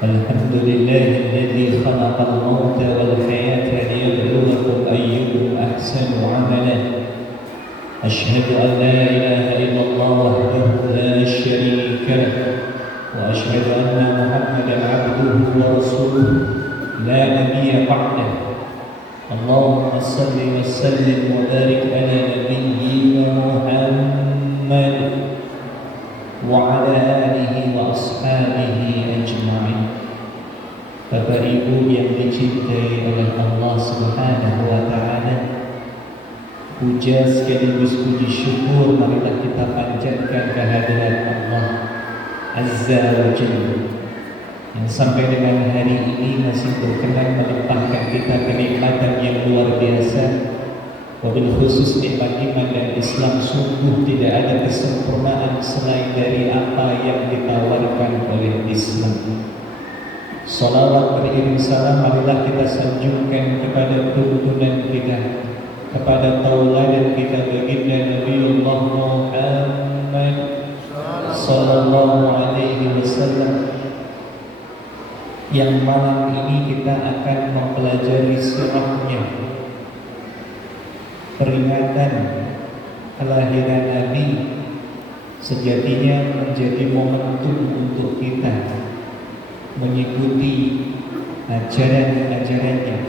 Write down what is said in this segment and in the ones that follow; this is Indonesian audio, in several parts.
الحمد لله الذي خلق الموت والحياة ليبلوكم أيكم أحسن عملا. أشهد أن لا إله إلا الله وحده لا شريك له، وأشهد أن محمدا عبده ورسوله لا نبي بعده. اللهم صل وسلم وبارك على نبينا محمد وعلى آله وأصحابه أجمعين. Bapak Ibu yang dicintai oleh Allah Subhanahu wa Ta'ala, puja sekaligus puji syukur marilah kita panjatkan kehadiran Allah Azza wa Jalla yang sampai dengan hari ini masih berkenan melimpahkan kita kenikmatan yang luar biasa. Wabil khusus nikmat iman dan Islam, sungguh tidak ada kesempurnaan selain dari apa yang ditawarkan oleh Islam. Salawat beriring salam marilah kita sanjungkan kepada tuntunan kita, kepada tauladan kita baginda Nabiullah Muhammad sallallahu alaihi wasallam, yang malam ini kita akan mempelajari sirahnya, peringatan kelahiran Nabi sejatinya menjadi momentum untuk kita mengikuti ajaran-ajarannya,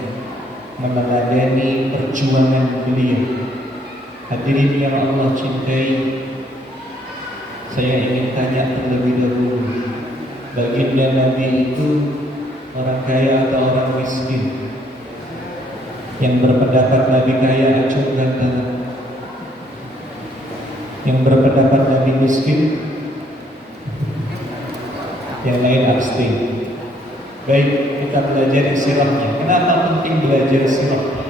meneladani perjuangan beliau. Hadirin yang Allah cintai, saya ingin tanya terlebih dahulu, baginda Nabi itu orang kaya atau orang miskin? Yang berpendapat Nabi kaya acungkan tangan. Yang berpendapat Nabi miskin, yang lain abstain. Baik, kita belajar sirahnya. Kenapa penting belajar sirah?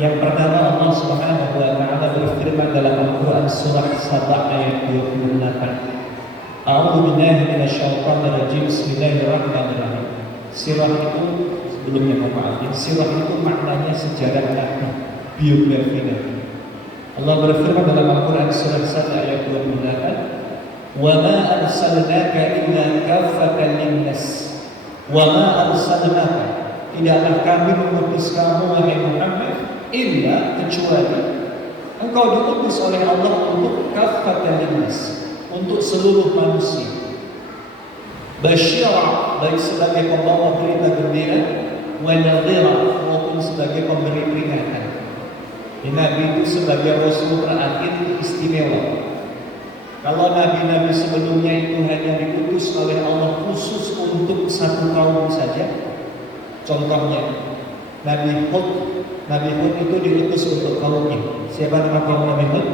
Yang pertama, Allah Subhanahu wa Ta'ala berfirman dalam Al-Quran surah Sabah ayat 28. A'udzu billahi minasyaitonir rajim. Bismillahirrahmanirrahim. Sirah itu, sebelumnya maafin, sirah itu maknanya sejarah Nabi, biografi Nabi. Allah berfirman dalam Al-Quran surah Sabah ayat 28. Wa ma arsalnaka illa kaffatan linnas. Wa ma arsalnaka, tidaklah kami mengutus kamu wahai Muhammad illa, kecuali engkau diutus oleh Allah untuk kaffatan linnas, untuk seluruh manusia. Basyira, baik sebagai pembawa berita gembira, wa nadhira, maupun sebagai pemberi peringatan. Nabi itu sebagai Rasul terakhir istimewa. Kalau nabi-nabi sebelumnya itu hanya diutus oleh Allah khusus untuk satu kaum saja. Contohnya Nabi Hud. Nabi Hud itu diutus untuk kaumnya. Siapa nama kaum Nabi Hud?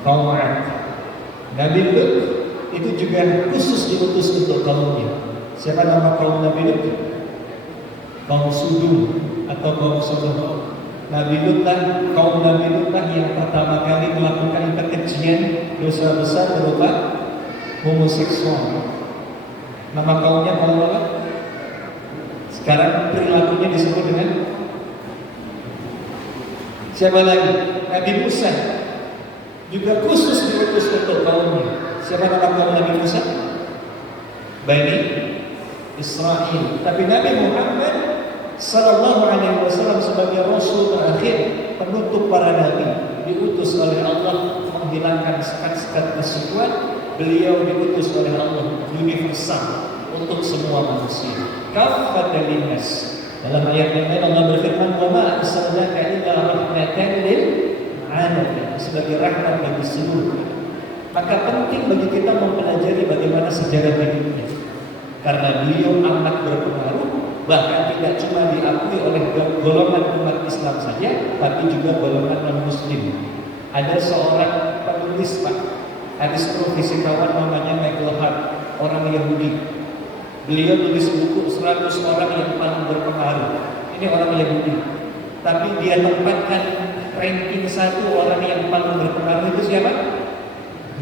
Kaum Ad. Nabi Lut itu juga khusus diutus untuk kaumnya. Siapa nama kaum Nabi Lut? Kaum Sudum atau kaum Sodom. Nabi Lut lah, kaum Nabi Lut lah yang pertama kali melakukan kekejian dosa besar berupa homoseksual. Nama kaumnya kaum apa? Sekarang perilakunya disebut dengan siapa lagi? Nabi Musa juga khusus diutus untuk kaumnya. Siapa nama kaum Nabi Musa? Bani Israel. Tapi Nabi Muhammad sallallahu alaihi wasallam sebagai Rasul terakhir, penutup para nabi, diutus oleh Allah menghilangkan sekat-sekat kesukuan. Beliau diutus oleh Allah universal untuk semua manusia. Kaffatan linnas. Dalam ayat yang lain Allah berfirman, "Wa ma arsalnaka illa rahmatan lil alamin," sebagai rahmat bagi seluruh. Maka penting bagi kita mempelajari bagaimana sejarah hidupnya, karena beliau amat berpengaruh. Bahkan tidak cuma diakui oleh golongan umat Islam saja, tapi juga golongan non-Muslim. Ada seorang penulis, Pak, astrofisikawan namanya Michael Hart, orang Yahudi. Beliau tulis buku 100 orang yang paling berpengaruh. Ini orang Yahudi. Tapi dia tempatkan ranking 1 orang yang paling berpengaruh itu siapa?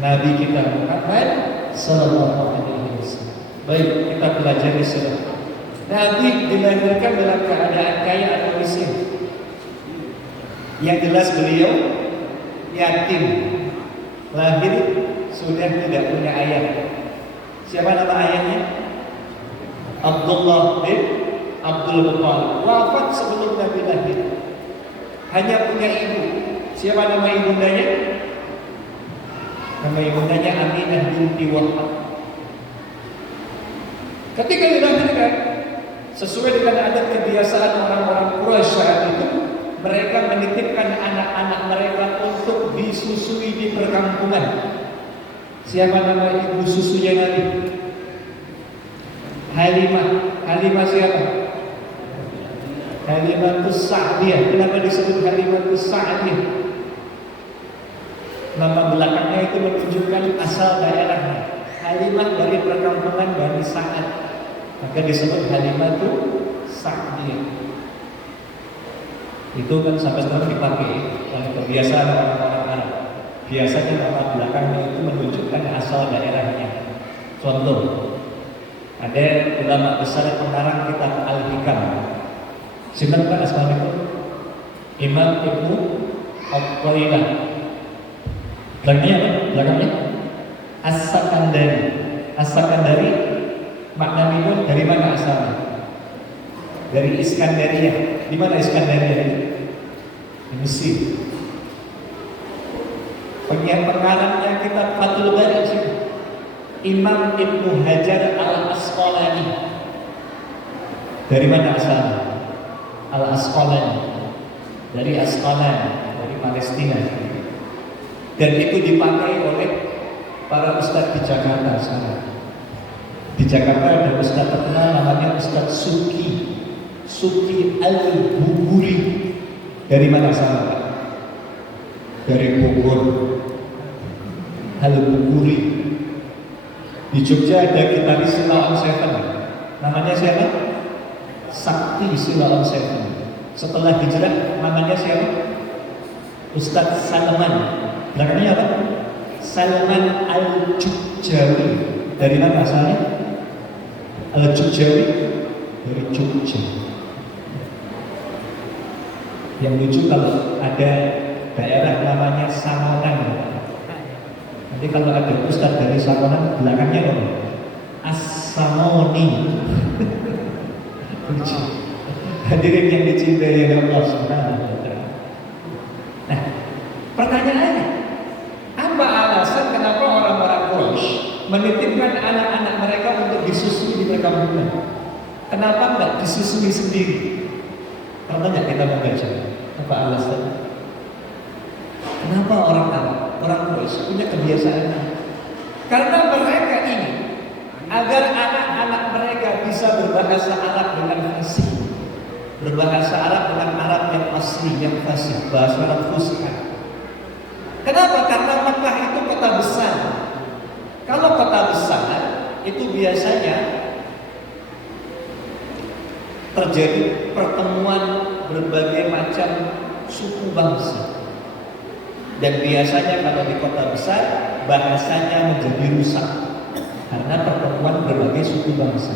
Nabi kita Muhammad sallallahu alaihi wasallam. Baik, kita pelajari sirah. Nabi dilahirkan dalam keadaan kaya atau miskin? Yang jelas beliau yatim, lahir sudah tidak punya ayah. Siapa nama ayahnya? Abdullah bin Abdul Muttalib. Wafat sebelum Nabi lahir. Hanya punya ibu. Siapa nama ibundanya? Nama ibundanya Aminah binti Wahab. Ketika dilahirkan, sesuai dengan adat kebiasaan orang-orang Quraisy saat itu, mereka menitipkan anak-anak mereka untuk disusui di perkampungan. Siapa nama ibu susunya Nabi? Halimah. Halimah siapa? Halimatus Sa'diyah. Kenapa disebut Halimatus Sa'diyah? Nama belakangnya itu menunjukkan asal daerahnya. Halimah dari perkampungan Bani Sa'ad, maka disebut Halimatus Sa'diyah. Itu kan sampai sekarang dipakai oleh kebiasaan orang-orang Arab. Biasanya nama belakangnya itu menunjukkan asal daerahnya. Contoh, ada ulama besar pengarang kitab Al-Hikam. Sinten Pak asmane? Imam Ibnu Athaillah. Belakangnya apa? Belakangnya As-Sakandari. As-Sakandari makna itu dari mana asalnya? Dari Iskandaria. Di mana Iskandaria itu? Di Mesir. Pengarangnya kitab Fathul Bari Imam Ibnu Hajar Al-Asqalani. Dari mana asalnya? Al-Asqalani. Dari Asqalan, dari Palestina. Dan itu dipakai oleh para ustadz di Jakarta sekarang. Di Jakarta ada ustadz terkenal namanya Ustadz Suki Al-Buburi. Dari mana asalnya? Dari Bogor. Al-Buburi. Di Jogja ada gitaris Sheila on Seven. Namanya siapa? Sakti Sheila on Seven. Setelah hijrah namanya siapa? Ustadz Salman. Belakangnya apa? Salman Al-Jukjawi. Dari mana asalnya? Al-Jukjawi dari Jogja. Yang lucu kalau ada daerah namanya Samonan. Nanti kalau ada ustadz dari Samonan, belakangnya apa? As-Samoni. Lucu. Hadirin yang dicintai oleh Allah Subhanahu wa Ta'ala. Nah, pertanyaannya, apa alasan kenapa orang-orang Quraisy menitipkan anak-anak mereka untuk disusui di perkampungan? Kenapa enggak disusui sendiri? Karena enggak kita membaca. Apa alasannya? Kenapa orang Arab, orang Quraisy punya kebiasaan? Karena mereka ini agar anak-anak mereka bisa berbahasa Arab dengan fasih, berbahasa Arab dengan Arab yang asli, yang fasih, bahasa Arab fusha. Kenapa? Karena Mekah itu kota besar. Kalau kota besar itu biasanya terjadi pertemuan berbagai macam suku bangsa. Dan biasanya kalau di kota besar bahasanya menjadi rusak karena pertemuan berbagai suku bangsa.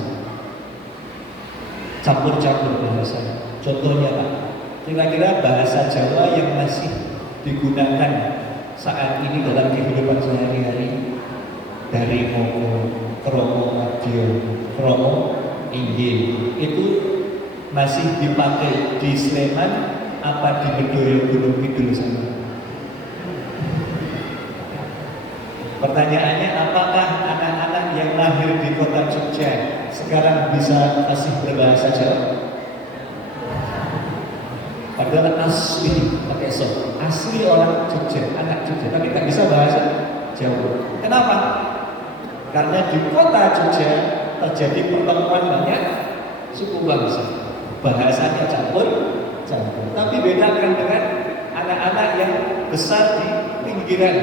Campur-campur bahasa. Contohnya Pak, kira-kira bahasa Jawa yang masih digunakan saat ini dalam kehidupan sehari-hari, dari Momo, Kromo, Madio, Kromo, Inggil, itu masih dipakai di Sleman apa di Bedoyo Gunung Kidul sana? Pertanyaannya, apakah anak-anak yang lahir di kota Jogja sekarang bisa masih berbahasa Jawa? Padahal asli pakai sok, asli orang Jogja, anak Jogja, tapi tak bisa bahasa Jawa. Kenapa? Karena di kota Jogja terjadi pertemuan banyak suku bangsa, bahasanya campur. Tapi bedakan dengan anak-anak yang besar di pinggiran,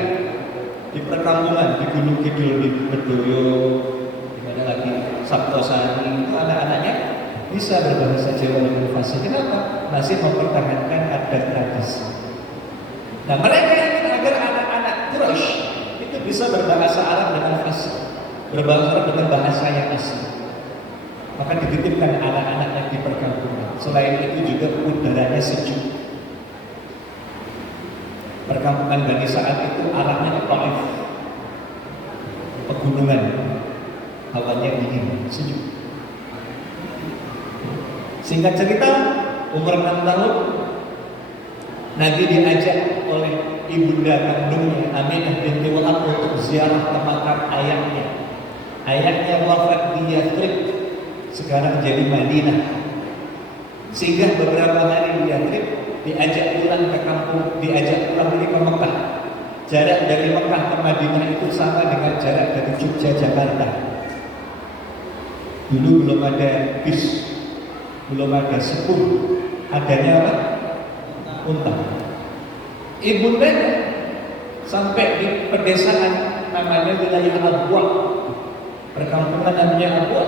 di perkampungan, di Gunung Kidul, di Bedoyo, di mana lagi Sabtosari, itu anak-anaknya bisa berbahasa Jawa dengan fasih. Kenapa? Masih mempertahankan adat tradisi. Nah, mereka ingin agar anak-anak Quraisy itu bisa berbahasa Arab dengan fasih, berbahasa Arab dengan bahasa yang asli. Maka dititipkan anak-anaknya di perkampungan. Selain itu juga udaranya sejuk. Perkampungan Bani Sa'ad itu arahnya ke Taif, pegunungan. hawanya dingin, sejuk. Singkat cerita, umur 6 tahun, Nabi diajak oleh ibunda kandungnya Aminah binti Wahab untuk ziarah ke makam ayahnya. Ayahnya wafat di Yathrib, sekarang jadi Madinah. Sehingga beberapa hari di Yathrib, diajak pulang ke kampung, diajak pulang ke Mekah. Jarak dari Mekah ke Madinah itu sama dengan jarak dari Jogja Jakarta. Dulu belum ada bis, belum ada sepur, adanya apa? Unta. Ibundanya sampai di pedesaan namanya wilayah Abwa, perkampungan namanya Abwa.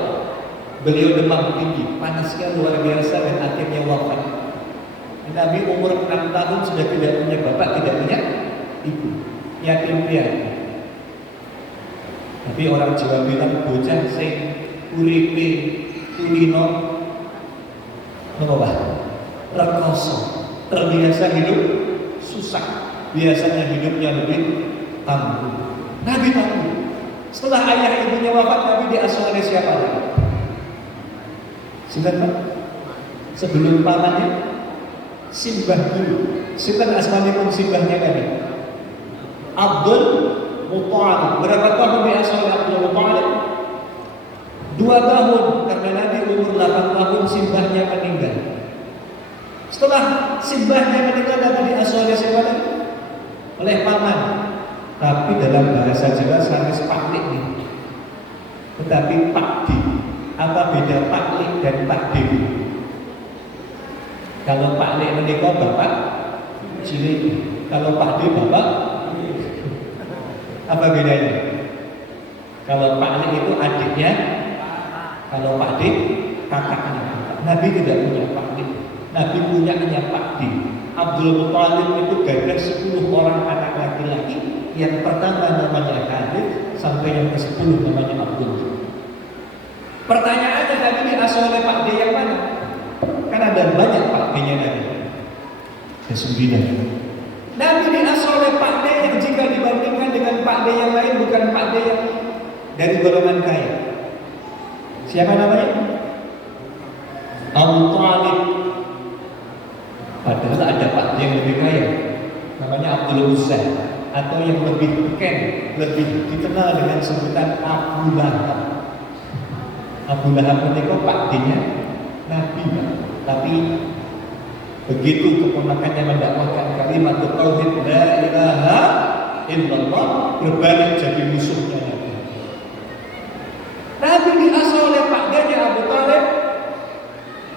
Beliau demam tinggi, panasnya luar biasa dan akhirnya wafat. Nabi umur 6 tahun sudah tidak punya bapak, tidak punya ibu, yatim piatu. Tapi orang Jawa bilang bocah sing uripe kulino apa? Rekoso, terbiasa hidup susah. Biasanya hidupnya lebih tangguh. Nabi tangguh. Setelah ayah ibunya wafat, Nabi diasuh oleh siapa lagi? Sinten? Sebelum pamannya Simbah dulu. Sinten asmanipun simbahnya Nabi? Abdul Muttalib. Berapa tahun diasuh oleh Abdul Muttalib? 2 tahun, karena Nabi umur 8 tahun simbahnya meninggal. Setelah simbahnya meninggal, Nabi diasuh oleh siapa lagi? Oleh paman. Tapi dalam bahasa Jawa sanes paklik nih. Tetapi pakdi. Apa beda paklik dan pakdi? Kalau paklik menikah bapak cilik, kalau pakdi bapak, apa bedanya? Kalau paklik itu adiknya, kalau pakdi kakaknya. Nabi tidak punya paklik, Nabi punya hanya pakdi. Abdul Muttalib itu gagal 10 orang anak laki-laki. Yang pertama namanya Khalid, sampai yang ke-10 namanya Abdul. Pertanyaannya, Nabi diasuh oleh pakde yang mana? Kan ada banyak pakdenya Nabi. Ada 9. Nabi diasuh oleh pakde yang jika dibandingkan dengan pakde yang lain bukan pakde yang dari golongan kaya. Siapa namanya? Abu Talib. Padahal ada pakde yang lebih kaya, namanya Abdul Uzza, atau yang lebih beken, lebih dikenal dengan sebutan Abu Lahab. Abu Lahab menikah pakdenya Nabi, tapi begitu keponakannya mendakwahkan kalimat tauhid la ilaha illallah, berbalik jadi musuhnya Nabi. Nabi diasuh oleh pakdenya Abu Talib,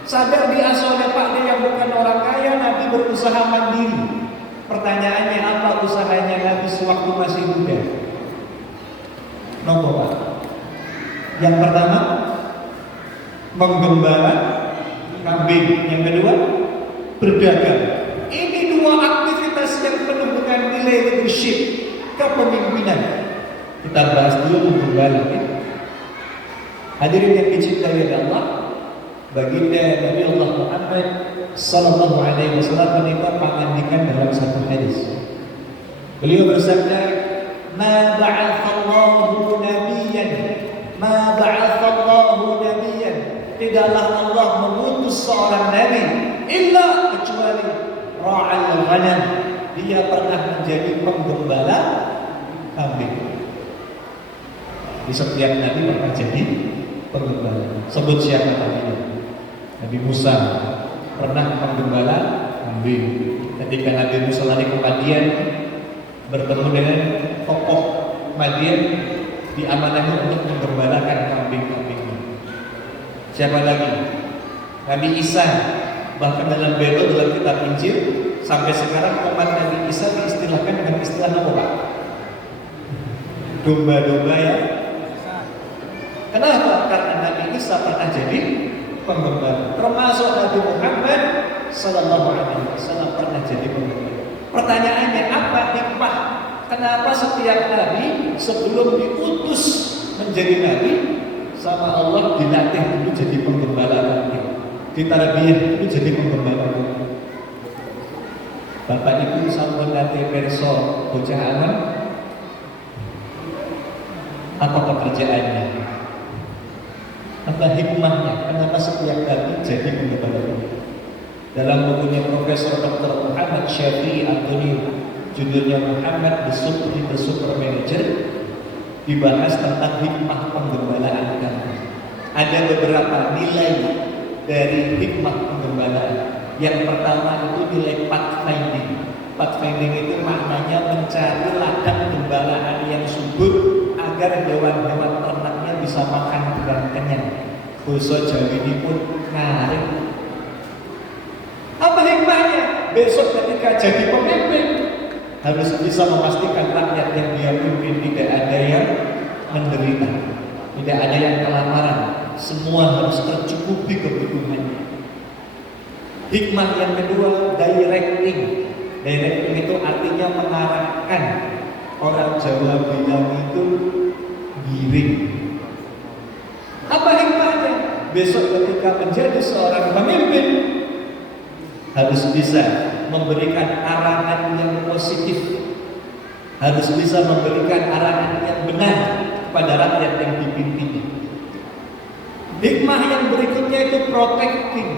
sadar diasuh oleh pakde yang bukan orang kaya. Nabi berusaha mandiri. Pertanyaannya, apa usahanya Nabi sewaktu masih muda? Nomor Pak. Yang pertama, menggembala kambing. Yang kedua, berdagang. Ini 2 aktivitas yang penuh dengan nilai leadership, kepemimpinan. Kita bahas dulu menggembala. Hadirin yang dicintai oleh Allah, baginda Nabi Allah Muhammad Sallallahu Alaihi Wasallam menikah mengandikan dalam satu hadis. Beliau bersabda, "Ma ba'athallahu nabiyyan, ma ba'athallahu nabiyyan." Tidaklah Allah mengutus seorang nabi illa kecuali ra'al ghanam. Dia pernah menjadi penggembala kambing. Di setiap nabi pernah jadi penggembala. Sebut siapa nabinya? Nabi Musa pernah menggembala kambing. Ketika Nabi Musa lari ke Madian, bertemu dengan tokoh Madian, diamanahi untuk menggembalakan kambing-kambingnya. Siapa lagi? Nabi Isa. Bahkan dalam Bible, dalam kitab Injil, sampai sekarang umat Nabi Isa diistilahkan dengan istilah apa Pak? Domba-domba ya. Kenapa? Karena Nabi Isa pernah jadi penggembala. Termasuk Nabi Muhammad Sallallahu Alaihi Wasallam pernah jadi penggembala. Pertanyaannya, apa hikmah? Kenapa setiap nabi sebelum diutus menjadi nabi sama Allah dilatih dulu jadi penggembala kambing, ditarbiyah dulu jadi penggembala kambing? Bapak Ibu sampun nate perso bocah anak apa pekerjaannya? Apa hikmahnya? Kenapa setiap kali jadi penggembala? Dalam bukunya Profesor Dr. Muhammad Syafi'i Antoni, judulnya Muhammad the Super Manager, dibahas tentang hikmah penggembalaan kami. Ada beberapa nilai dari hikmah penggembalaan. Yang pertama itu nilai pathfinding. Pathfinding itu maknanya mencari ladang gembalaan yang subur agar hewan-hewan ternaknya bisa makan dengan kenyang. Basa Jawa ini pun ngarit. Apa hikmahnya? Besok ketika jadi pemimpin harus bisa memastikan rakyat yang dia pimpin tidak ada yang menderita, tidak ada yang kelaparan, semua harus tercukupi kebutuhannya. Hikmah yang kedua, directing. Directing itu artinya mengarahkan. Orang Jawa bilang itu giring. Apa hikmahnya? Besok ketika menjadi seorang pemimpin harus bisa memberikan arahan yang positif, harus bisa memberikan arahan yang benar kepada rakyat yang dipimpinnya. Hikmah yang berikutnya itu protecting.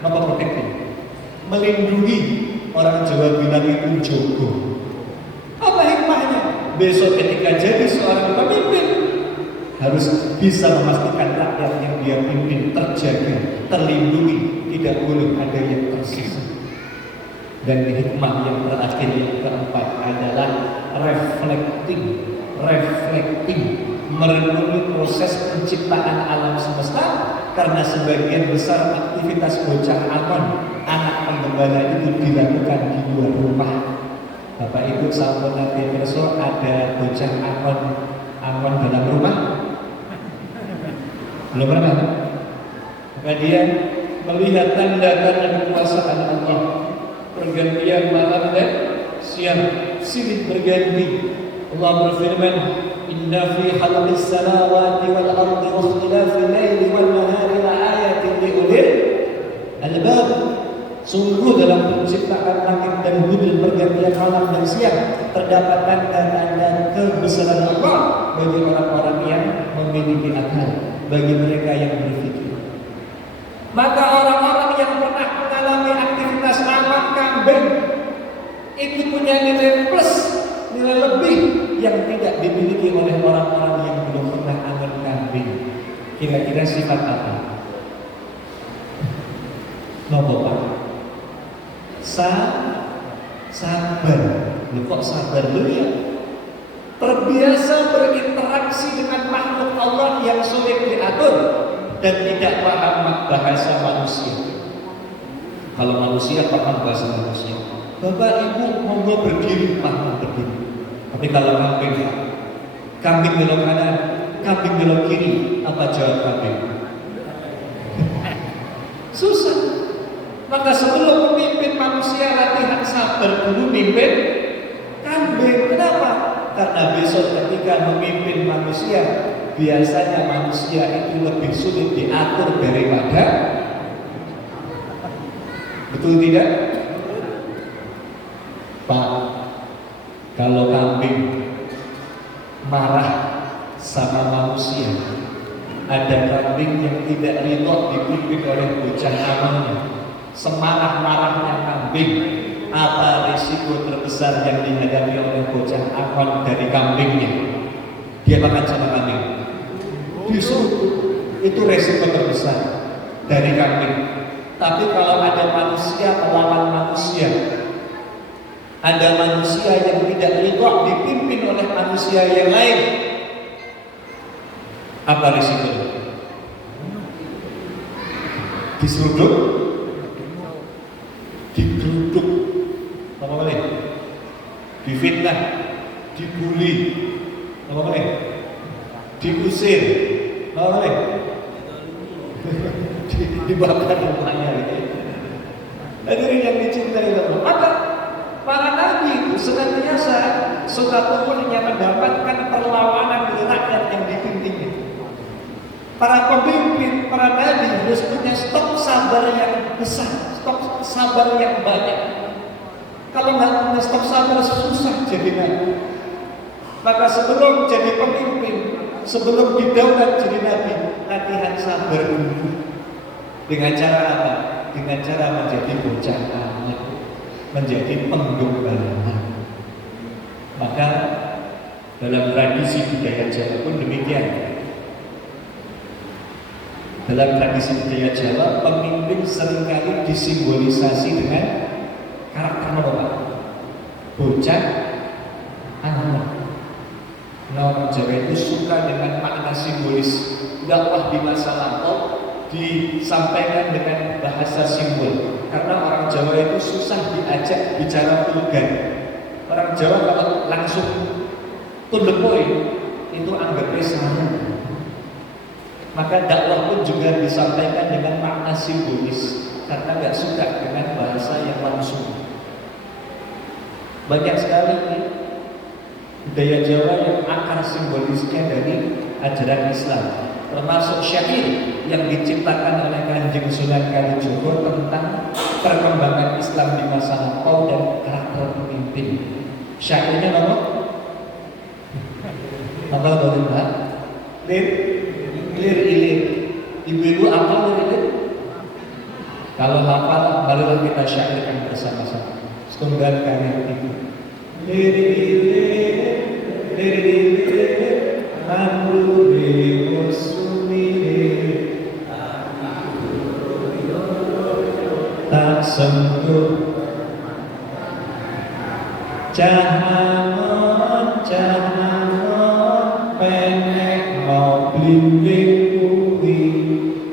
Apa protecting? Melindungi. Orang Jawa bilang itu jogo. Apa hikmahnya? Besok ketika jadi seorang pemimpin harus bisa memastikan rakyat yang dia pimpin terjaga, terlindungi, tidak boleh ada yang tersisa. Dan hikmah yang terakhir yang keempat adalah reflecting, merenungi proses penciptaan alam semesta, karena sebagian besar aktivitas bocah Amon, anak penggembala itu dilakukan di luar rumah. Bapak Ibu sahabat nanti perso ada bocah Amon dalam rumah? Belum pernah? Maka dia melihat tanda-tanda kekuasaan Allah, pergantian malam dan siang silih berganti. Allah berfirman, Inna fi khalqis samawati wal ardi wa ikhtilafil laili wan nahari la ayatin li ulil albab. Sungguh dalam penciptaan langit dan bumi, pergantian malam dan siang, terdapat tanda-tanda kebesaran Allah bagi orang-orang yang memiliki akal, bagi mereka yang berpikir. Maka orang-orang yang pernah mengalami aktivitas alam kambing itu punya nilai plus, nilai lebih yang tidak dimiliki oleh orang-orang yang belum pernah angon kambing. Kira-kira sifat apa? Nopo Pak? Sabar. Loh kok sabar dulu ya? Terbiasa berinteraksi dengan makhluk Allah yang sulit diatur dan tidak paham bahasa manusia. Kalau manusia paham bahasa manusia, Bapak Ibu monggo berdiri, paham berdiri. Tapi kalau kambing belok kanan, kambing belok kiri, apa jawab kambing? Susah. Maka sebelum memimpin manusia, latihan sabar dulu mimpin kambing. Kenapa? Karena besok ketika memimpin manusia, biasanya manusia itu lebih sulit diatur daripada, betul tidak? Pak, kalau kambing marah sama manusia, ada kambing yang tidak ridho dipimpin oleh bocah amannya, semarah-marahnya kambing, apa risiko terbesar yang dihadapi oleh bocah aman dari kambingnya? Dia makan sama kambing. Justru itu risiko terbesar dari kambing. Tapi kalau ada manusia melawan manusia, ada manusia yang tidak ridho dipimpin oleh manusia yang lain, apa risikonya? Diseruduk, digeruduk, apa boleh? Difitnah, dibully, apa boleh? Diusir, apa boleh? Dibakar rumahnya gitu. Hadirin yang dicintai Allah, maka para nabi itu senantiasa suka umurnya mendapatkan perlawanan dari rakyat yang dipimpinnya. Para pemimpin, para nabi harus punya stok sabar yang besar, stok sabar yang banyak. Kalau nggak punya stok sabar susah jadi nabi. Maka sebelum jadi pemimpin, sebelum didaulat jadi nabi, latihan sabar dulu. Dengan cara apa? Dengan cara menjadi bocah anak, menjadi penggembala. Maka dalam tradisi budaya Jawa pun demikian. Dalam tradisi budaya Jawa, pemimpin seringkali disimbolisasi dengan karakter apa? Bocah anak. Nah, orang Jawa itu suka dengan makna simbolis. Dakwah di masa lampau disampaikan dengan bahasa simbol. Karena orang Jawa itu susah diajak bicara vulgar. Orang Jawa kalau langsung to the point itu anggapnya salah. Maka dakwah pun juga disampaikan dengan makna simbolis karena nggak suka dengan bahasa yang langsung. Banyak sekali budaya Jawa yang akar simbolisnya dari ajaran Islam, termasuk syair yang diciptakan oleh Kanjeng Sunan Kalijogo tentang perkembangan Islam di masa lampau dan karakter pemimpin. Syairnya apa? Apa boleh Pak? Lir ilir. Ibu-ibu apa lir ilir? Kalau hafal, marilah kita syairkan bersama-sama. Setunggal karya itu. Lir ilir, lir ilir, amru bimusumir, tak sentuh. Jahanam, jahanam, penek mau blimbing kuwi,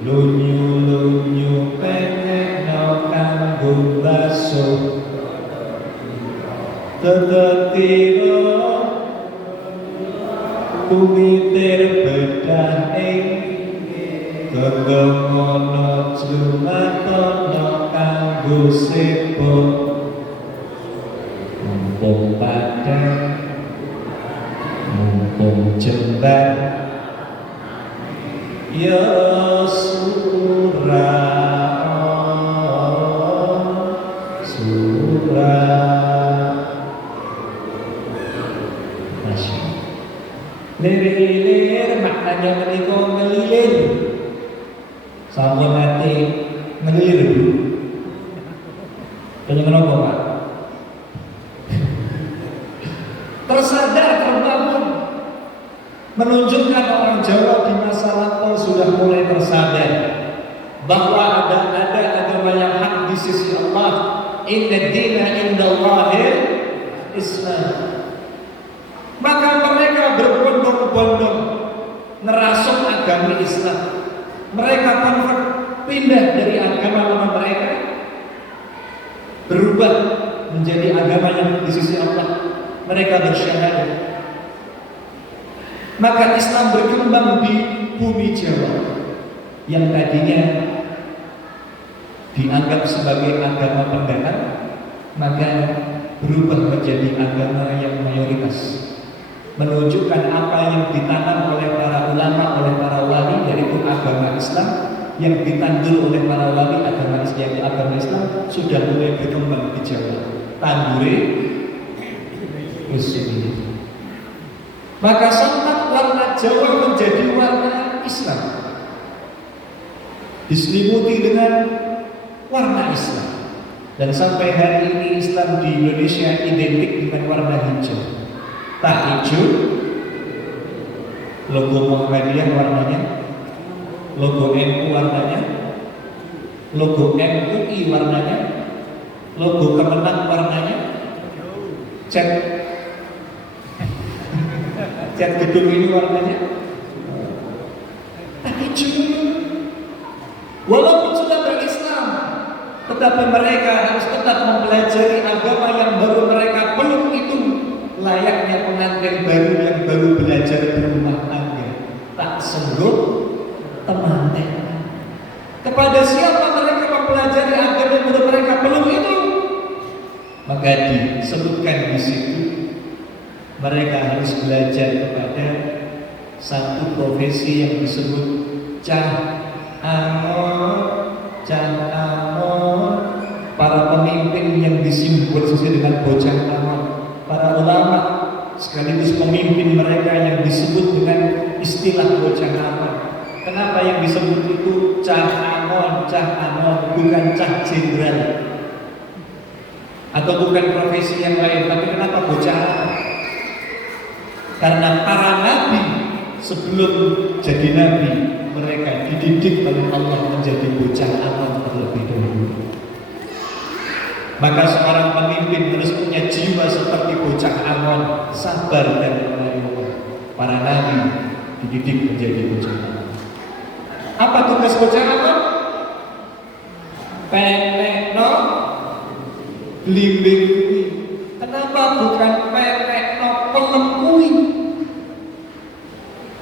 lunyu-lunyu penek no kanggo basuh. Tetiro kumitir bedah ing kegemono jumatono kanggo sibuk. Mumpung padang, mumpung jembar, ya surah, surah. Masya. Lir-lir maknanya menika ngelilir. Sampun nanti ngelilir dulu. Tanya kenapa Pak? Tersadar, terbangun, menunjukkan orang Jawa di masa lampau sudah mulai tersadar bahwa ada agama yang hak di sisi Allah. Inna dina indallahil Islam. Maka mereka berbondong-bondong nerasuk agama Islam. Mereka convert, pindah dari agama lama mereka, berubah menjadi agama yang di sisi Allah. Mereka bersyahadat. Maka Islam berkembang di bumi Jawa yang tadinya dianggap sebagai agama pendatang, maka berubah menjadi agama yang mayoritas, menunjukkan apa yang ditanam oleh para ulama, oleh para wali, yaitu agama Islam yang ditandur oleh para wali agama Islam sudah mulai berkembang di Jawa. Tandure Muslim. Maka sontak warna Jawa menjadi warna Islam, diselimuti dengan warna Islam, dan sampai hari ini Islam di Indonesia identik dengan warna hijau. Tak hijau, logo Muhammadiyah warnanya, logo NU warnanya, logo MUI warnanya, logo Kemenang warnanya, cat gedung ini warnanya tak hijau. Walaupun sudah berislam, tetapi mereka harus tetap mempelajari agama yang baru mereka peluk. Itu layaknya pengantin baru yang baru belajar berumah tangga, tak sengguh temanten. Kepada siapa mereka mempelajari agama yang baru mereka peluk itu? Maka disebutkan di situ mereka harus belajar kepada satu profesi yang disebut cah amon. Para pemimpin yang disebut dengan bocah amon, para ulama sekaligus pemimpin mereka yang disebut dengan istilah bocah amon. Kenapa yang disebut itu Cah Anon, bukan Cah Jenderal, atau bukan profesi yang lain, tapi kenapa bocah Anon? Karena para nabi sebelum jadi nabi, mereka dididik oleh Allah menjadi bocah Anon terlebih dahulu. Maka seorang pemimpin harus punya jiwa seperti bocah Anon, sabar dan melayani. Para nabi dididik menjadi bocah Anon. Apa tugas bocah Anon? Penekno blimbing kuwi. Kenapa bukan penekno pelem kuwi?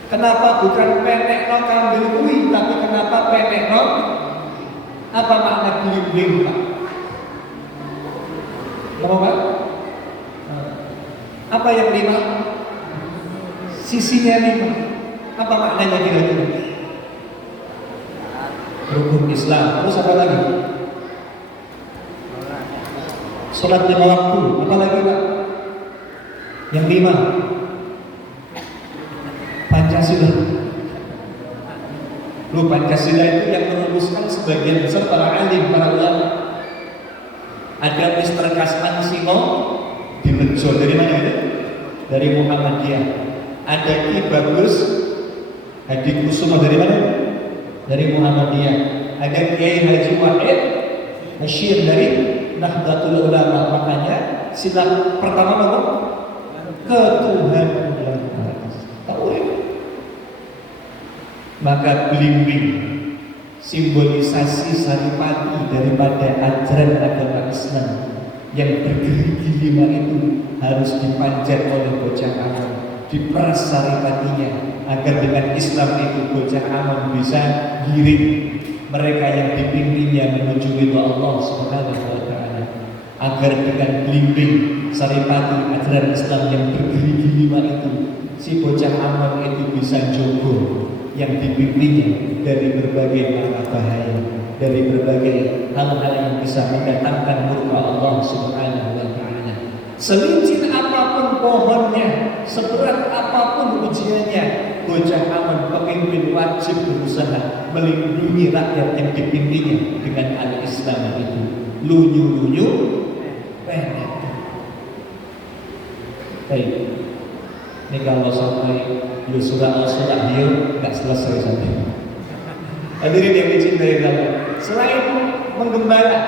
Kenapa bukan penekno kambil kuwi, tapi kenapa penekno? Apa makna blimbing, Pak? Apa, Pak? Apa yang 5? Sisinya 5. Apa maknanya kira-kira? Rukun Islam. Terus apa lagi? Salat 5 waktu. Apa lagi, Pak? Yang 5. Pancasila. Lu Pancasila itu yang merumuskan sebagian besar para alim, para ulama. Ada Mr. Kasman Sino di Rejo, dari mana itu? Dari Muhammadiyah. Ada Ki Bagus Hadi Kusumo, dari mana? Dari Muhammadiyah. Ada Kiai Haji Wahid Hashim dari Nahdlatul Ulama. Makanya sila pertama apa? Ketuhanan. Tahu ya? Maka blimbing simbolisasi saripati daripada ajaran agama Islam yang bergerigi 5 itu harus dipanjat oleh bocah Anon, diperas saripatinya agar dengan Islam itu bocah Anon bisa giring mereka yang dipimpinnya menuju ridha Allah Subhanahu wa taala, agar dengan blimbing saripati ajaran Islam yang bergerigi 5 itu si bocah Anon itu bisa jogo yang dipimpinnya dari berbagai arah bahaya, dari berbagai hal-hal yang bisa mendatangkan murka Allah Subhanahu wa taala. Selincin apapun pohonnya, seberat apapun ujiannya, bocah Anon pemimpin wajib berusaha melindungi rakyat yang dipimpinnya dengan al-Islam itu. Lunyu-lunyu pendek. Baik. Ini kalau sampai Yusura Al-Sulah nggak selesai sampai. Hadirin yang dicintai Allah. Selain menggembala,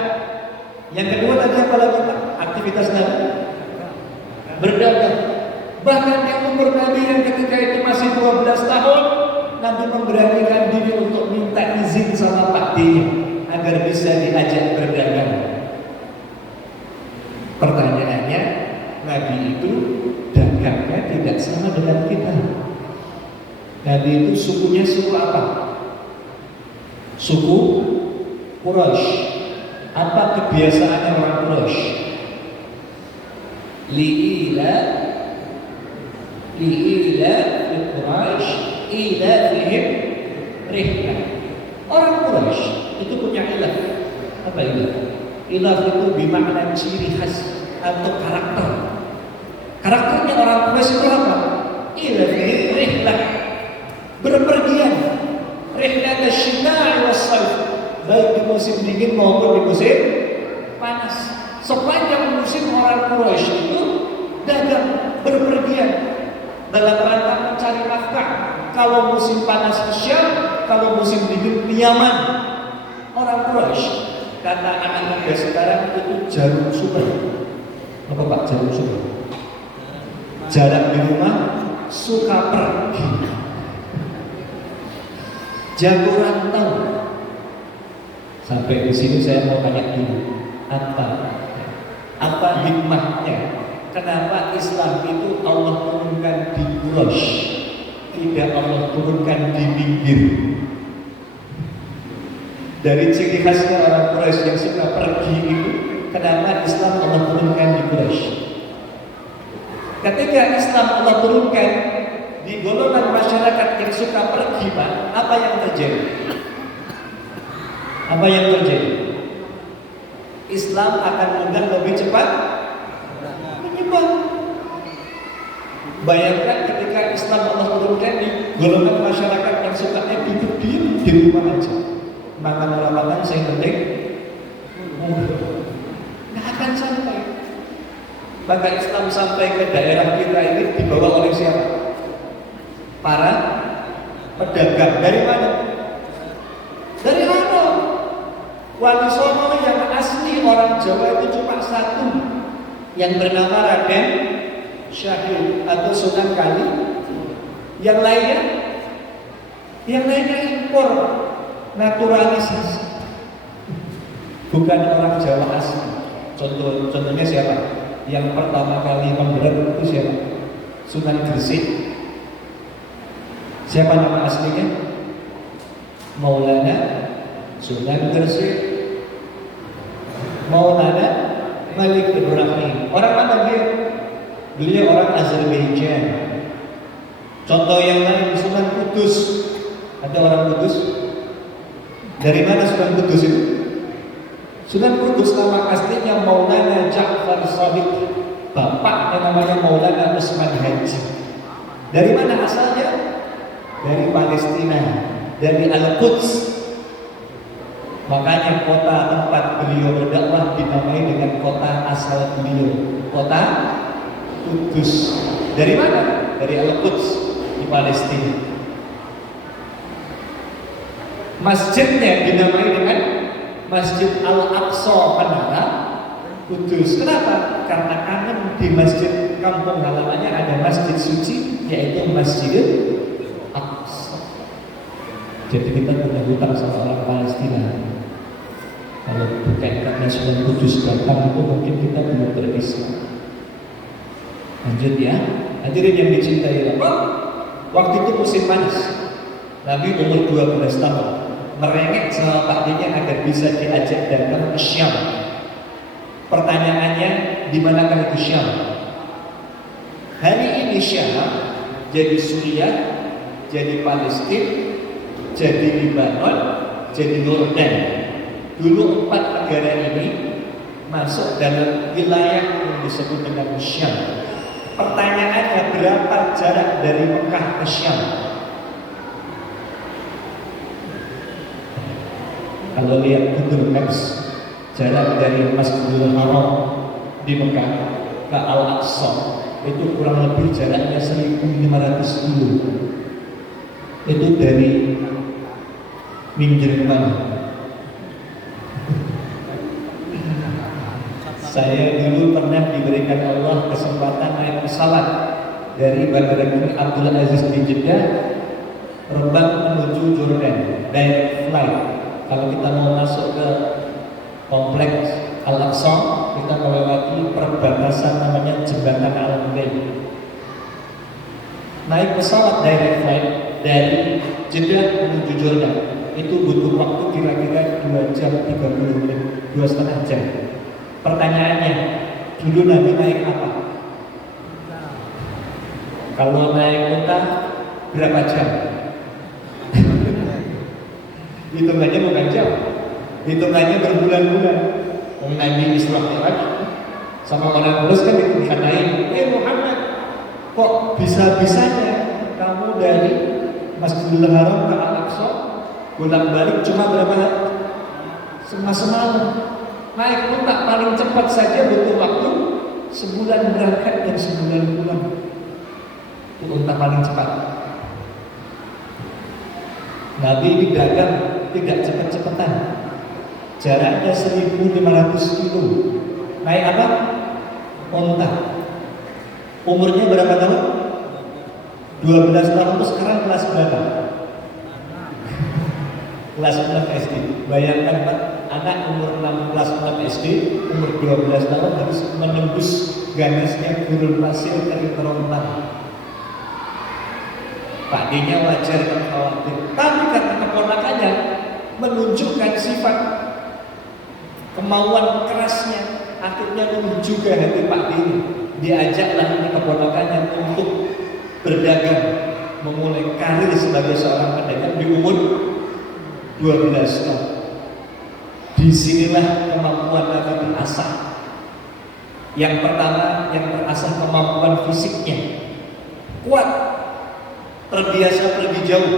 yang kedua tadi apa lagi, Pak? Aktivitas Nabi berdagang. Bahkan yang umur Nabi yang ketika itu masih 12 tahun, Nabi memberanikan diri untuk minta izin sama Pak D agar bisa diajak berdagang. Pertanyaannya, Nabi itu dagangnya tidak sama dengan kita. Nabi itu sukunya suku apa? Suku Quraisy. Apa kebiasaannya orang Quraisy? Li'ila Quraisy ila fihim rihlah. Orang Quraisy itu punya ilah. Apa ilah? Ilah itu bermakna ciri khas atau karakter. Karakternya orang Quraisy itu apa? Ila fihim rihlah. Berpergian. Rihlat asy-syita'i was-sayf, baik di musim dingin maupun di musim panas. Sepanjang musim orang Quraisy itu dagang, berpergian dalam rangka mencari nafkah. Kalau musim panas ke Syam, kalau musim dingin ke Yaman. Orang Quraisy, kata anak muda sekarang itu jarum super. Apa Pak jarum super? Jarak di rumah suka pergi. Jago rantau. Sampai di sini saya mau tanya dulu, apa hikmahnya? Kenapa Islam itu Allah turunkan di Quraisy, tidak Allah turunkan di pinggir? Dari ciri khasnya orang Quraisy yang suka pergi itu, kenapa Islam Allah turunkan di Quraisy? Ketika Islam Allah turunkan di golongan masyarakat yang suka pergi, Pak, apa yang terjadi? Apa yang terjadi? Islam akan mudah lebih cepat menyebar. Bayangkan ketika ketika Islam Allah turunkan di golongan masyarakat yang suka duduk diam di rumah aja, makan orang saya penting, nggak akan sampai. Maka Islam sampai ke daerah kita ini dibawa oleh siapa? Para pedagang. Dari mana? Dari mana? Wali Songo yang asli orang Jawa itu cuma satu, yang bernama Raden Syahid atau Sunan Kali. Yang lainnya impor, naturalisasi. Bukan orang Jawa asli. Contohnya siapa? Yang pertama kali memberat itu siapa? Sunan Gresik. Siapa nama aslinya? Maulana Sunan Gresik, Maulana Malik Ibrahim. Orang mana dia? Beliau orang Azerbaijan. Contoh yang lain, Sunan Kudus. Ada orang Kudus? Dari mana Sunan Kudus itu? Sunan Kudus nama aslinya Maulana Ja'far Shadiq. Bapaknya namanya Maulana Usman Haji. Dari mana asalnya? Dari Palestina, dari Al-Quds. Makanya kota tempat beliau berdakwah dinamai dengan kota asal beliau, kota Kudus. Dari mana? Dari Al-Quds di Palestina. Masjidnya dinamai dengan Masjid Al-Aqsa Menara Kudus. Kenapa? Karena kangen di masjid kampung halamannya ada masjid suci, yaitu Masjid Aqsa. Jadi kita punya hutang sama orang Palestina. Kalau bukan karena Sunan Kudus datang itu mungkin kita belum berislam. Lanjut ya, hadirin yang dicintai Allah. Waktu itu musim panas. Nabi umur 12 tahun, merengek sama pakdinya agar bisa diajak datang ke Syam. Pertanyaannya, di manakah itu Syam? Hari ini Syam jadi Suriah, jadi Palestina, jadi Libanon, jadi Yordan. Dulu 4 negara ini masuk dalam wilayah yang disebut dengan Syam. Pertanyaannya, berapa jarak dari Mekah ke Syam? Kalau lihat Google Maps, jarak dari Masjidil Haram di Mekah ke Al-Aqsa itu kurang lebih jaraknya 1.500 kilo. Itu dari minggir mana? Saya dulu pernah diberikan Allah kesempatan naik pesawat dari Bandara King Abdul Aziz di Jeddah, terbang menuju Jordan, direct flight. Kalau kita mau masuk ke kompleks Al-Aqsa, kita melewati perbatasan namanya Jembatan Al-Bayn. Naik pesawat direct flight dari Jeddah menuju Jordan itu butuh waktu kira-kira 2 jam 30 menit, 2,5 jam. Pertanyaannya, dulu Nabi naik apa? Kalau naik unta berapa jam? Hitungannya bukan jam, hitungannya berbulan-bulan. Nabi Isra Mi'raj sama orang lulus kan dikatain, Muhammad, kok bisa-bisanya kamu dari Masjidil Haram ke Al-Aqsa bolak-balik cuma berapa? Semalam. Naik unta paling cepat saja butuh waktu sebulan berangkat dan sebulan pulang. Itu unta paling cepat. Nabi ini dagang tidak cepat-cepatan. Jaraknya 1.500 kilo. Naik apa? Unta. Umurnya berapa tahun? 12 tahun. Terus sekarang kelas berapa? Kelas 6 SD. Bayangkan Pak, anak umur 6 SD, umur 12 tahun harus menembus ganasnya gurun pasir dari terontang. Pak D-nya wajar kan khawatir, tapi karena keponakannya menunjukkan sifat kemauan kerasnya, akhirnya menunjuk juga hati Pak D. Diajaklah ini keponakannya untuk berdagang, memulai karir sebagai seorang pedagang di umur 12 tahun. Disinilah kemampuan Nabi terasah. Yang pertama, yang terasah kemampuan fisiknya kuat, terbiasa pergi jauh,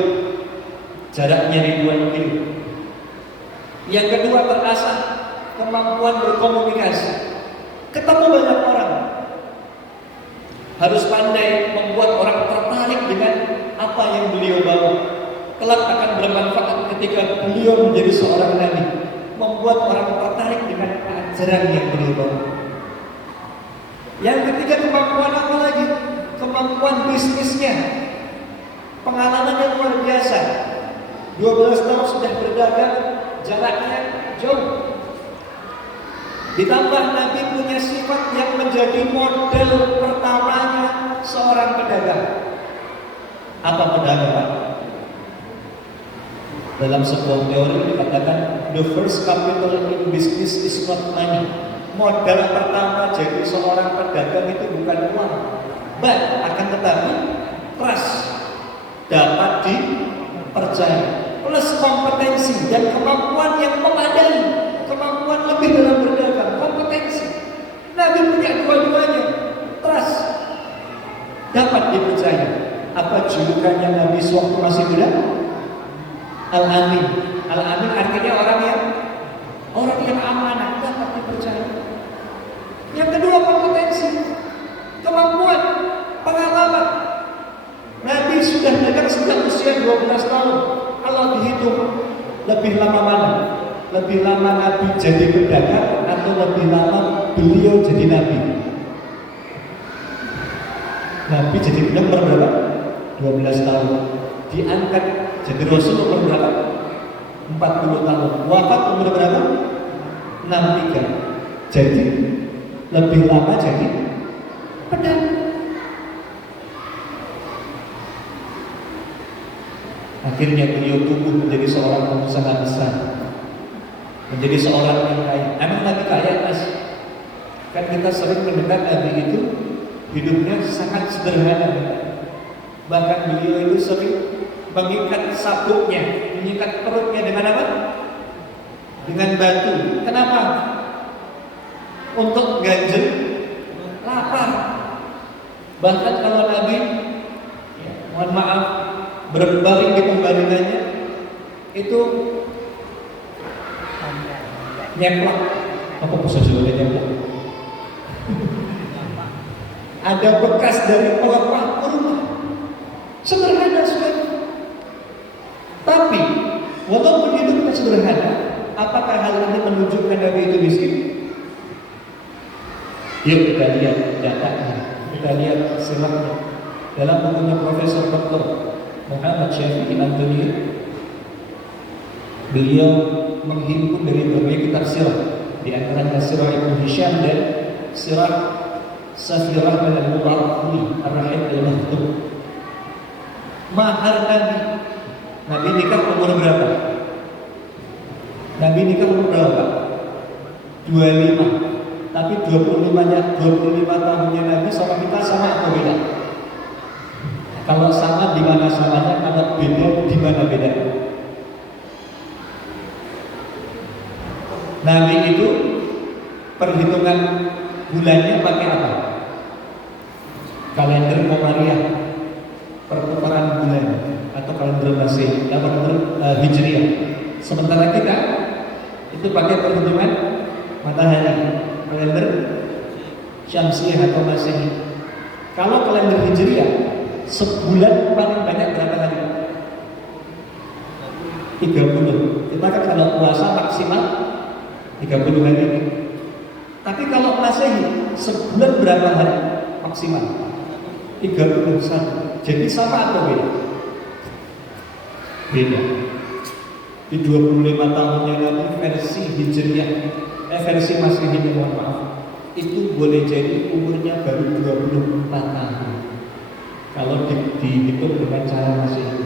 jaraknya ribuan kilo. Yang kedua, terasah kemampuan berkomunikasi, ketemu banyak orang, harus pandai membuat orang tertarik dengan apa yang beliau bawa. Kelak akan bermanfaat ketika beliau menjadi seorang nabi, membuat orang tertarik dengan ajaran yang beliau bawa. Yang ketiga, kemampuan apa lagi? Kemampuan bisnisnya, pengalamannya luar biasa. 12 tahun sudah berdagang, jaraknya jauh. Ditambah Nabi punya sifat yang menjadi model pertamanya seorang pedagang. Apa pedagang, Pak? Dalam sebuah teori dikatakan the first capital in business is not money. Modal pertama jadi seorang pedagang itu bukan uang, but akan tetapi trust, dapat dipercaya, plus kompetensi dan kemampuan yang memadai, kemampuan lebih dalam berdagang, kompetensi. Nabi punya dua-duanya, trust, dapat dipercaya. Apa julukannya Nabi sewaktu masih muda? Al-Amin. Al-Amin artinya orang yang amanah, dapat dipercaya. Yang kedua, kompetensi, kemampuan, pengalaman. Nabi sudah dagang sejak usia 12 tahun. Kalau dihitung lebih lama mana? Lebih lama Nabi jadi pedagang atau lebih lama beliau jadi Nabi? Nabi jadi pedagang berapa? 12 tahun. Diangkat jadi Rasul umur berapa? 40 tahun. Wafat umur berapa? 63. Jadi lebih lama jadi pedagang. Akhirnya beliau tumbuh menjadi seorang pengusaha besar, menjadi seorang yang kaya. Emang Nabi kaya, Mas? Kan kita sering mendengar Nabi itu hidupnya sangat sederhana. Bahkan beliau itu sering mengikat sabuknya, mengikat perutnya dengan apa? Dengan batu. Kenapa? Untuk ganjel lapar. Bahkan kalau Nabi, mohon maaf, berbaring di pembaringannya itu nyeplak. Apa bisa sebutnya nyeplak? Ada bekas dari pelepah kurma. Sederhana sekali. Tapi walaupun hidupnya sederhana, apakah hal ini menunjukkan Nabi itu miskin? Yuk kita lihat datanya, kita lihat silapnya. Dalam bukunya Profesor Dr. Muhammad Syafi'i Antoni, beliau menghimpun dari berbagai kitab sirah, di antaranya Sirah Ibnu Hisham dan Sirah Safirah al-Mubarakuni Ar-Rahim al-Mahdum. Mahar Nabi nikah umur berapa? Nabi nikah umur berapa? 25. Tapi 25 tahunnya Nabi sama kita sama atau beda? Kalau sama di mana samanya, kalau beda di mana beda? Nabi itu perhitungan bulannya pakai apa? Kalender Komariah, perputaran bulan, atau kalender Masehi, kalender Hijriah. Sementara kita itu pakai perhitungan matahari, kalender Syamsiah atau Masehi. Kalau kalender Hijriah, sebulan paling banyak berapa hari? 30. Kita kan kalau puasa maksimal 30 hari. Tapi kalau Masehi, sebulan berapa hari maksimal? 31. Jadi sama atau beda? Beda. Di 25 tahunnya Nabi versi Hijriah, versi Masehi, mohon maaf, itu boleh jadi umurnya baru 24 tahun kalau dihitung dengan cara Masehi.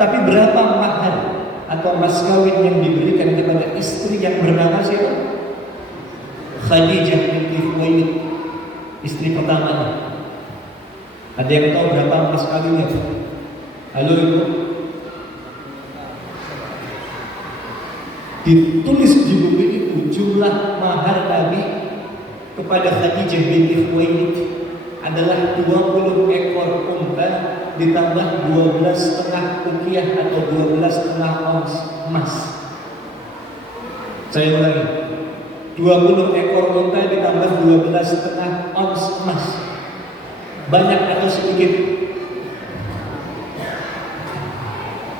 Tapi berapa mahar atau mas kawin yang diberikan kepada istri yang bernama siapa? Khadijah binti Khuwailid, istri pertamanya. Ada yang tahu berapa mas kawinnya? Halo Ibu? Ditulis di buku itu jumlah mahar Nabi kepada Khadijah binti Khuwailid adalah 20 ekor unta ditambah 12,5 ukiah atau 12,5 ons emas. Saya ulangi, 20 ekor unta ditambah 12,5 ons emas. Banyak atau sedikit?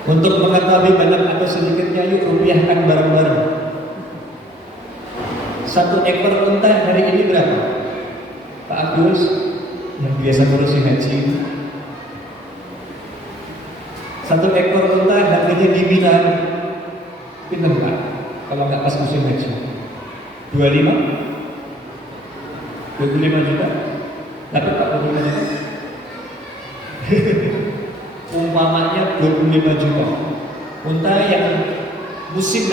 Untuk mengetahui banyak atau sedikitnya, yuk rupiahkan bareng-bareng. 1 ekor unta hari ini berapa? Pak Agus yang biasa ngurusin haji, 1 ekor unta harganya di Mina pinter Pak, kalau nggak pas musim haji 25 juta. Dapat Pak 25 juta? Umpamanya 25 juta unta yang musim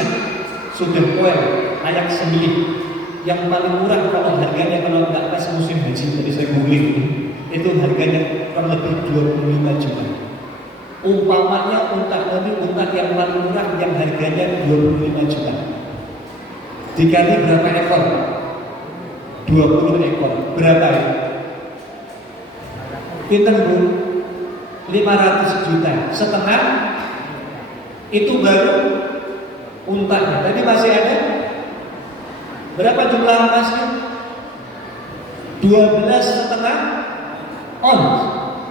sudah poel, layak sembelih. Yang paling murah kalau harganya, kalau nggak pas musim haji, tadi saya googling itu harganya kurang lebih 25 juta. Umpamanya unta tadi, unta yang paling murah yang harganya 25 juta dikali berapa ekor? 20 ekor berapa ya? Pinter Bu? 500 juta setengah. Itu baru untanya. Tadi masih ada berapa jumlah emasnya? 12,5 ons.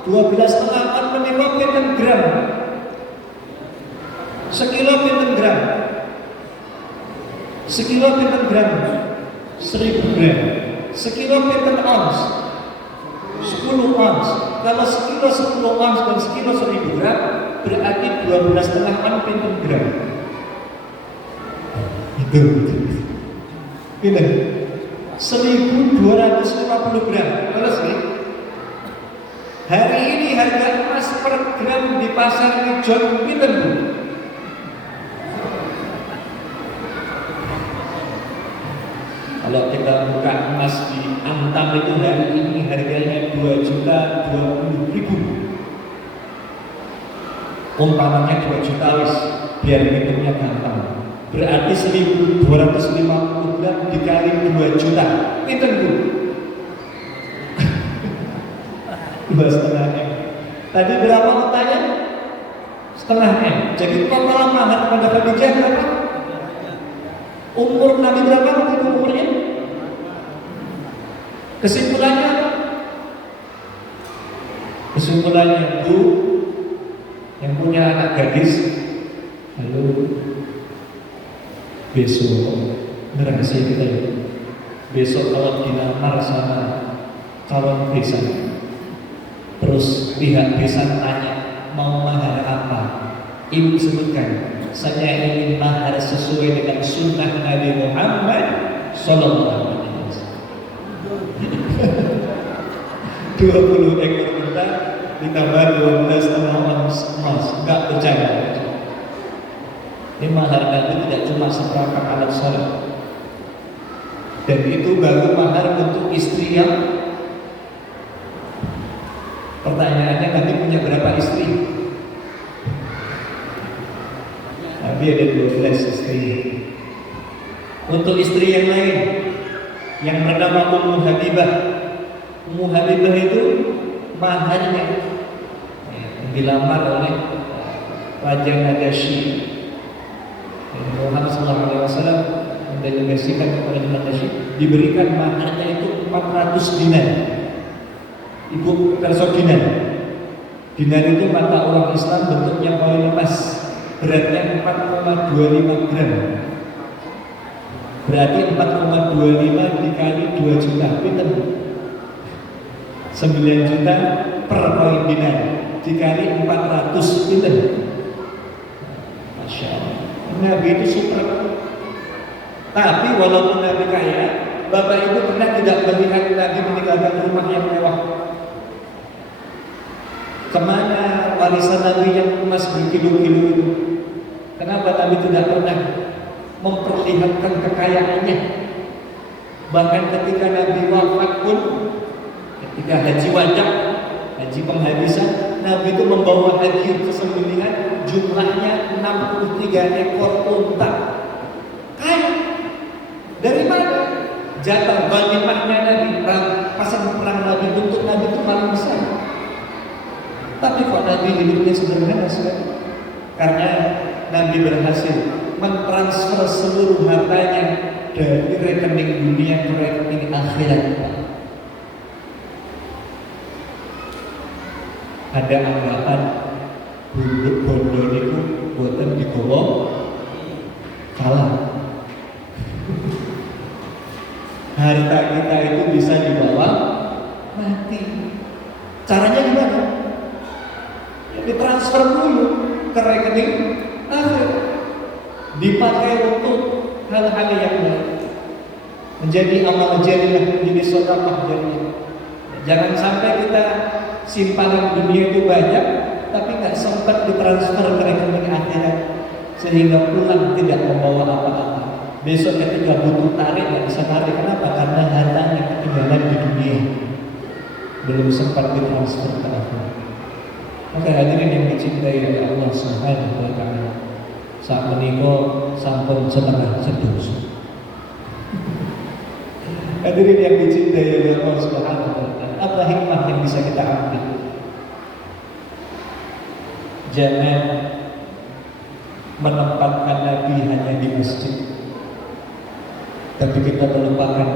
12,5 ons menika pinten gram? Sekilo pinten gram? Sekilo pinten gram? 1000 gram. Sekilo pinten ons? 10 ons. Kalau sekilo 10 ons dan sekilo 1000 gram, berarti 12,5 ons pinten gram? Itu. Pinten? 1250 gram. Terus nih, hari ini harga emas per gram di pasar John pinten Bu? Kalau kita buka emas di Antam itu hari ini harganya 2.020.000. Umpamanya 2 juta wis, biar hitungnya gampang. Berarti 1250 gram dikali 2 juta. Pinten Bu? 2,5 M. Tadi berapa untanya? Setengah M. Jadi total mahar pada Khadijah berapa? Umur Nabi berapa waktu itu umurnya? Kesimpulannya apa? Kesimpulannya Bu, yang punya anak gadis, lalu besok, ini rahasia kita ya, besok kalau dilamar sama calon besan, terus pihak besan tanya mau mahar apa, ibu sebutkan, saya ingin mahar sesuai dengan sunnah Nabi Muhammad Sallallahu Alaihi Wasallam. 20 ekor unta ditambah 12,5 ons emas, enggak percaya. Ini mahar Nabi tidak cuma seperangkat alat sholat, dan itu baru mahar untuk istri yang, pertanyaannya Nabi punya berapa istri? Nabi ada 12 istri. Untuk istri yang lain yang bernama Ummu Habibah, Ummu Habibah itu maharnya yang dilamar oleh Raja Najasyi. Muhammad SAW mendelegasikan kepada Najasyi, diberikan maharnya itu 400 dinar. Ibu perso dinar. Dinar itu mata uang Islam, bentuknya koin emas, beratnya 4,25 gram. Berarti 4,25 dikali 2 juta, pinten? 9 juta per koin dinar dikali 400, pinten? Masya Allah. Nabi itu super. Tapi walaupun Nabi kaya, Bapak Ibu pernah tidak melihat Nabi meninggalkan rumah yang mewah? Kemana warisan Nabi yang emas berkilo-kilo itu? Kenapa Nabi tidak pernah memperlihatkan kekayaannya? Bahkan ketika Nabi wafat pun, ketika haji wajib, haji penghabisan, Nabi itu membawa hadiah kesembelihan jumlahnya 63 ekor unta. Kaya. Dari mana? Jatah ghanimahnya Nabi, pasang perang Nabi, untuk Nabi itu Tapi kok Nabi hidupnya sederhana sekali? Karena Nabi berhasil mentransfer seluruh hartanya dari rekening dunia ke rekening akhirat. Ada anggapan bondo itu buatan digowo kalah. Harta kita itu bisa dibawa mati. Caranya gimana? Ya, ditransfer dulu ke rekening akhirat, dipakai untuk hal-hal yang baik, menjadi amal jariah, menjadi sedekah jariah. Jangan sampai kita simpanan dunia itu banyak, tapi nggak sempat ditransfer ke rekening akhirat, sehingga pulang tidak membawa apa-apa. Besok ketika butuh tarik nggak bisa tarik. Kenapa? Karena hartanya ketinggalan di dunia, belum sempat ditransfer ke akhirat. Maka hadirin yang dicintai oleh Allah Subhanahu wa Ta'ala, saat menikah sampun setengah sedus. Hadirin yang dicintai oleh Allah Subhanahu wa Ta'ala, apa hikmah yang bisa kita ambil? Jangan menempatkan Nabi hanya di masjid, tapi kita melupakan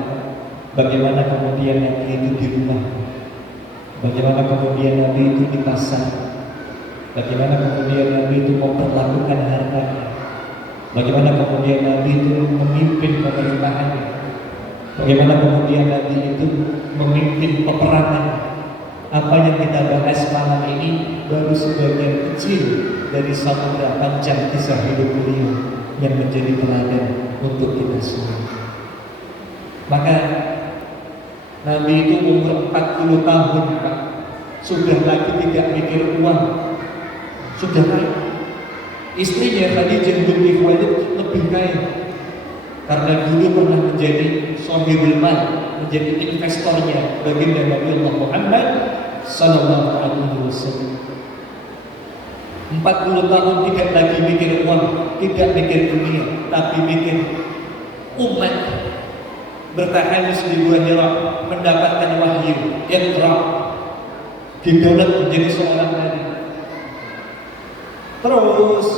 bagaimana kemudian Nabi itu di rumah, bagaimana kemudian Nabi itu di pasar, bagaimana kemudian Nabi itu memperlakukan hartanya, bagaimana kemudian Nabi itu memimpin pemerintahannya, bagaimana kemudian Nabi itu memimpin peperangan. Apa yang kita bahas malam ini baru sebagian kecil dari samudra panjang kisah hidup beliau yang menjadi teladan untuk kita semua. Maka Nabi itu umur 40 tahun, Pak, sudah lagi tidak mikir uang, sudah kaya. Istrinya Khadijah binti Khuwailid lebih kaya, karena dulu pernah menjadi sahibul mal, menjadi investornya baginda Nabi Muhammad sallallahu alaihi wasallam. 40 tahun tidak lagi mikir uang, tidak mikir dunia, tapi mikir umat. Bertahan di Gua Hira, mendapatkan wahyu, Iqra, didaulat menjadi seorang nabi. Terus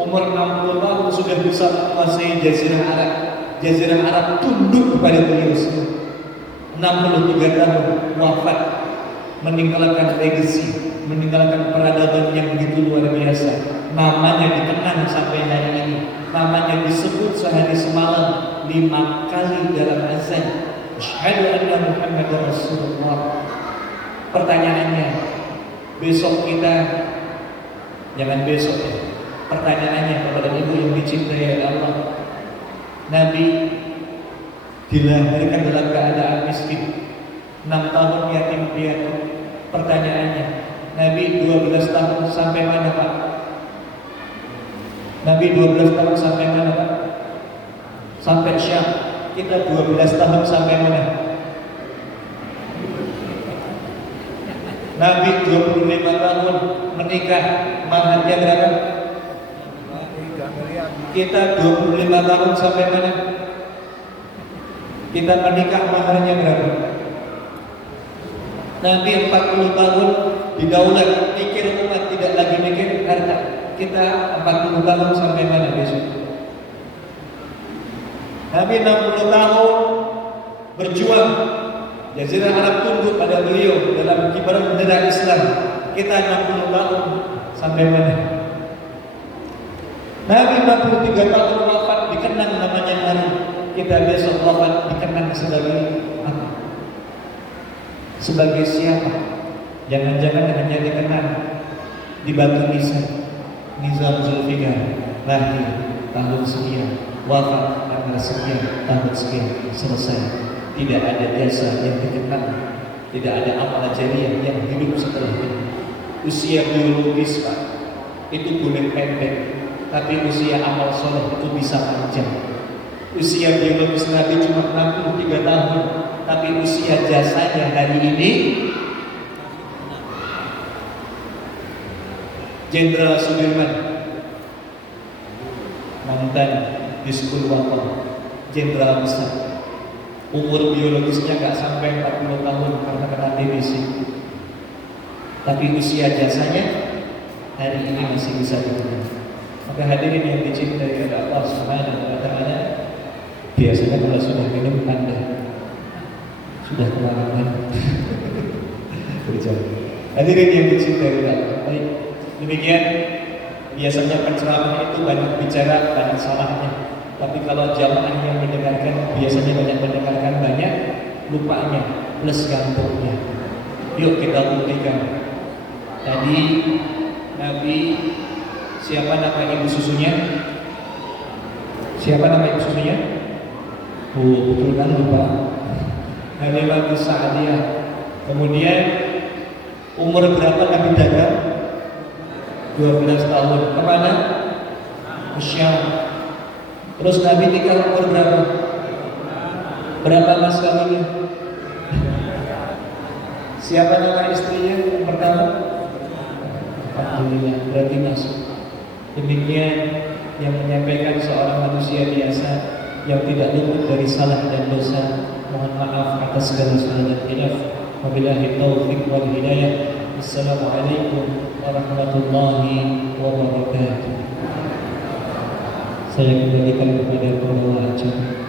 umur 60 tahun sudah bisa menguasai Jazirah Arab. Jazirah Arab tunduk kepada beliau. 63 tahun wafat, meninggalkan legacy, meninggalkan peradaban yang begitu luar biasa. Namanya dikenang sampai hari ini. Namanya disebut sehari semalam 5 kali dalam azan. Asyhadu anna Muhammadar Rasulullah. Pertanyaannya, besok kita, jangan besok ya, pertanyaannya kepada ibu yang dicintai oleh Allah, Nabi dilahirkan dalam keadaan miskin, 6 tahun yatim piatu. Pertanyaannya, Nabi 12 tahun sampai mana, Pak? Nabi 12 tahun sampai mana, Pak? Sampai Syam. Kita 12 tahun sampai mana? Nabi 25 tahun menikah, maharnya berapa? Kita 25 tahun sampai mana? Kita menikah, maharnya berapa? Nabi 40 tahun didaulat, mikir umat, tidak lagi mikir harta. Kita 40 tahun sampai mana besok? Nabi 60 tahun berjuang, Jazirah Arab tunduk pada beliau dalam kibaran bendera Islam. Kita 60 tahun sampai mana? Nabi 63 tahun wafat, dikenang namanya hari. Kita besok wafat, dikenang sebagai apa? Sebagai siapa? Jangan-jangan hanya dikenang di Batu Nisan. Nizam Zulfikar lahir tahun sekian, wafat tanggal sekian, tahun sekian, selesai. Tidak ada jasa yang dikenang, tidak ada amal jariah yang hidup setelah itu. Usia biologis, Pak, itu boleh pendek, tapi usia amal soleh itu bisa panjang. Usia biologis Nabi cuma 63 tahun, tapi usia jasanya hari ini Jenderal Sudirman, mantan Diskul Wakil, jenderal besar, umur biologisnya nggak sampai 40 tahun karena kena TBC. tapi usia jasanya hari ini masih bisa diterima. Maka hadirin yang dicintai oleh Allah Subhanahu wa Ta'ala, biasanya kalau sudah minum Anda sudah kemana-mana. Hadirin yang dicintai oleh Allah, baik, demikian. Biasanya penceramah itu banyak bicara, banyak salahnya. Tapi kalau jamaah yang mendengarkan biasanya banyak mendengarkan, banyak lupanya plus gantuknya. Yuk kita buktikan. Tadi Nabi, siapa nama ibu susunya? Siapa nama ibu susunya? Oh, betul kan, lupa. Halimah Sa'diyah. Kemudian umur berapa Nabi dagang? 12 tahun. Kemana? Syam. Terus Nabi nikah umur berapa? Berapa mas kawinnya? Siapa nama istrinya yang pertama? Alhamdulillah, berarti masuk. Demikian yang menyampaikan seorang manusia biasa yang tidak luput dari salah dan dosa. Mohon maaf atas segala salah dan khilaf. Wabillahi taufiq wal hidayah. Assalamualaikum warahmatullahi wabarakatuh. Saya kembalikan kepada pembawa acara.